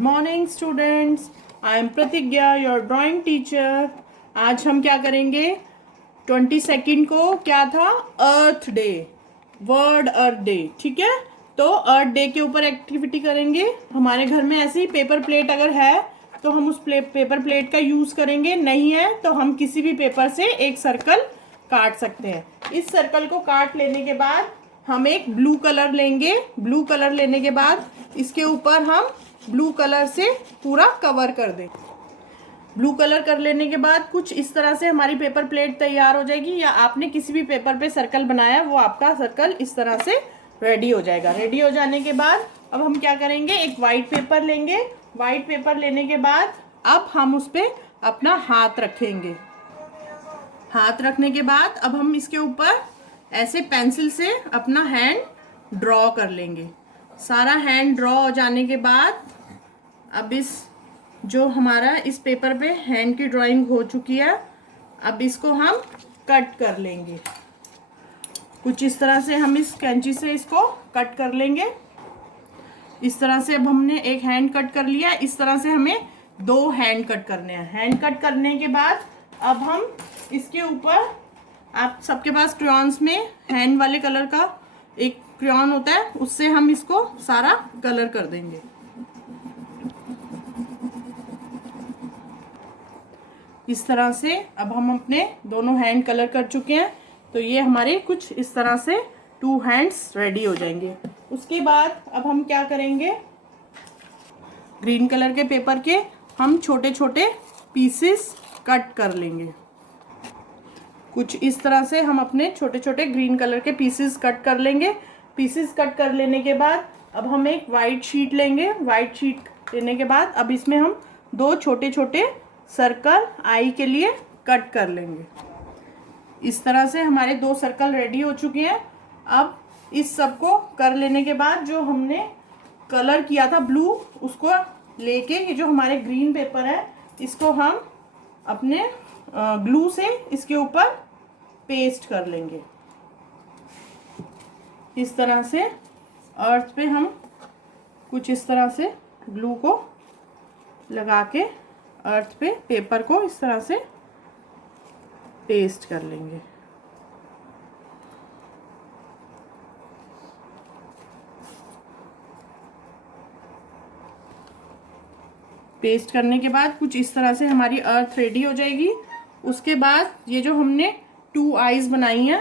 Morning students, I am प्रतिज्ञा, your drawing teacher. आज हम क्या करेंगे? 22 को क्या था? अर्थ डे, वर्ल्ड अर्थ डे। ठीक है, तो अर्थ डे के ऊपर एक्टिविटी करेंगे। हमारे घर में ऐसी पेपर प्लेट अगर है तो हम उस पेपर प्लेट का यूज़ करेंगे, नहीं है तो हम किसी भी पेपर से एक सर्कल काट सकते हैं। इस सर्कल को काट लेने के बाद हम एक ब्लू कलर लेंगे। ब्लू कलर लेने के बाद इसके ऊपर हम ब्लू कलर से पूरा कवर कर दें। ब्लू कलर कर लेने के बाद कुछ इस तरह से हमारी पेपर प्लेट तैयार हो जाएगी, या आपने किसी भी पेपर पे सर्कल बनाया वो आपका सर्कल इस तरह से रेडी हो जाएगा। रेडी हो जाने के बाद अब हम क्या करेंगे, एक वाइट पेपर लेंगे। वाइट पेपर लेने के बाद अब हम उस पर अपना हाथ रखेंगे। हाथ रखने के बाद अब हम इसके ऊपर ऐसे पेंसिल से अपना हैंड ड्रॉ कर लेंगे। सारा हैंड ड्रॉ हो जाने के बाद अब इस जो हमारा इस पेपर पे हैंड की ड्राइंग हो चुकी है, अब इसको हम कट कर लेंगे। कुछ इस तरह से हम इस कैंची से इसको कट कर लेंगे। इस तरह से अब हमने एक हैंड कट कर लिया। इस तरह से हमें 2 हैंड कट करने हैं। हैंड कट करने के बाद अब हम इसके ऊपर, आप सबके पास क्रेयॉन्स में हैंड वाले कलर का एक क्रेयॉन होता है, उससे हम इसको सारा कलर कर देंगे। इस तरह से अब हम अपने दोनों हैंड कलर कर चुके हैं, तो ये हमारे कुछ इस तरह से 2 हैंड्स रेडी हो जाएंगे। उसके बाद अब हम क्या करेंगे, ग्रीन कलर के पेपर के हम छोटे छोटे पीसेस कट कर लेंगे। कुछ इस तरह से हम अपने छोटे छोटे ग्रीन कलर के पीसेस कट कर लेंगे। पीसेस कट कर लेने के बाद अब हम एक वाइट शीट लेंगे। वाइट शीट लेने के बाद अब इसमें हम 2 छोटे छोटे सर्कल आई के लिए कट कर लेंगे। इस तरह से हमारे 2 सर्कल रेडी हो चुके हैं। अब इस सब को कर लेने के बाद जो हमने कलर किया था ब्लू, उसको लेके ये जो हमारे ग्रीन पेपर है इसको हम अपने ग्लू से इसके ऊपर पेस्ट कर लेंगे। इस तरह से अर्थ पे हम कुछ इस तरह से ग्लू को लगा के अर्थ पे पेपर को इस तरह से पेस्ट कर लेंगे। पेस्ट करने के बाद कुछ इस तरह से हमारी अर्थ रेडी हो जाएगी। उसके बाद ये जो हमने 2 आईज बनाई हैं,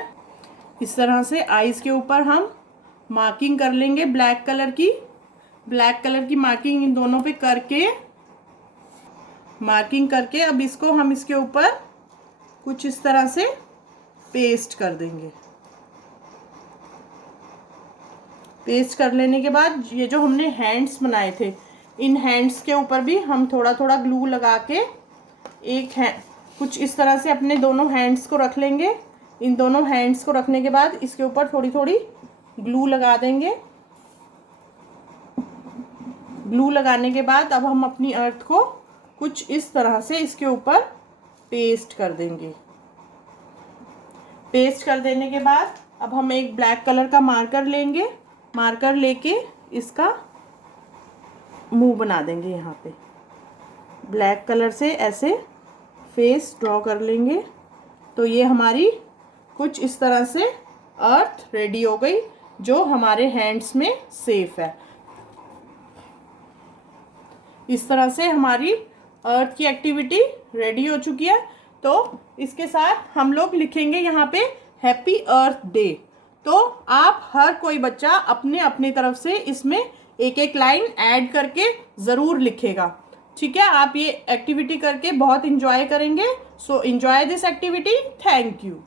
इस तरह से आईज के ऊपर हम मार्किंग कर लेंगे ब्लैक कलर की। ब्लैक कलर की मार्किंग इन दोनों पे करके अब इसको हम इसके ऊपर कुछ इस तरह से पेस्ट कर देंगे। पेस्ट कर लेने के बाद ये जो हमने हैंड्स बनाए थे, इन हैंड्स के ऊपर भी हम थोड़ा थोड़ा ग्लू लगा के कुछ इस तरह से अपने दोनों हैंड्स को रख लेंगे। इन दोनों हैंड्स को रखने के बाद इसके ऊपर थोड़ी थोड़ी ग्लू लगा देंगे। ग्लू लगाने के बाद अब हम अपनी अर्थ को कुछ इस तरह से इसके ऊपर पेस्ट कर देंगे। पेस्ट कर देने के बाद अब हम एक ब्लैक कलर का मार्कर लेंगे। मार्कर लेके इसका मुंह बना देंगे। यहाँ पे ब्लैक कलर से ऐसे फेस ड्रॉ कर लेंगे। तो ये हमारी कुछ इस तरह से अर्थ रेडी हो गई, जो हमारे हैंड्स में सेफ है। इस तरह से हमारी अर्थ की एक्टिविटी रेडी हो चुकी है। तो इसके साथ हम लोग लिखेंगे यहाँ पे हैप्पी अर्थ डे। तो आप हर कोई बच्चा अपने अपनी तरफ से इसमें एक एक लाइन ऐड करके ज़रूर लिखेगा। ठीक है, आप ये एक्टिविटी करके बहुत इंजॉय करेंगे। सो enjoy this activity. Thank you.